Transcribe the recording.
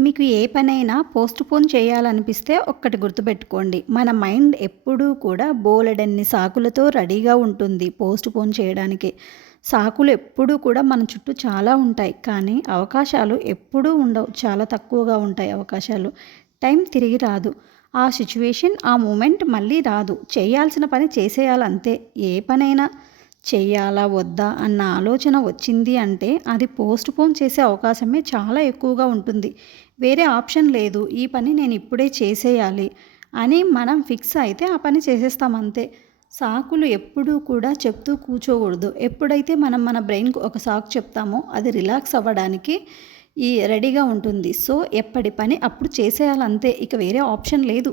మీకు ఏ పనైనా post phone చేయాలనిపిస్తే ఒక్కటి గుర్తుపెట్టుకోండి. మన మైండ్ ఎప్పుడూ కూడా బోలెడన్ని సాకులతో రెడీగా ఉంటుంది పోస్ట్ పోన్ చేయడానికి. సాకులు ఎప్పుడూ కూడా మన చుట్టూ చాలా ఉంటాయి. కానీ అవకాశాలు ఎప్పుడూ ఉండవు. చాలా తక్కువగా ఉంటాయి అవకాశాలు. టైం తిరిగి రాదు. ఆ సిచ్యువేషన్ ఆ మూమెంట్ మళ్ళీ రాదు. చేయాల్సిన పని చేసేయాలంతే. ఏ పనైనా చేయాలా వద్దా అన్న ఆలోచన వచ్చింది అంటే అది పోస్ట్ పోన్ చేసే అవకాశమే చాలా ఎక్కువగా ఉంటుంది. వేరే ఆప్షన్ లేదు ఈ పని నేను ఇప్పుడే చేసేయాలి అని మనం ఫిక్స్ అయితే ఆ పని చేసేస్తాం అంతే. సాకులు ఎప్పుడూ కూడా చెప్తూ కూర్చోకూడదు. ఎప్పుడైతే మనం మన బ్రెయిన్కు ఒక సాకు చెప్తామో అది రిలాక్స్ అవ్వడానికి ఈ రెడీగా ఉంటుంది. సో ఎప్పటి పని అప్పుడు చేసేయాలంతే. ఇక వేరే ఆప్షన్ లేదు.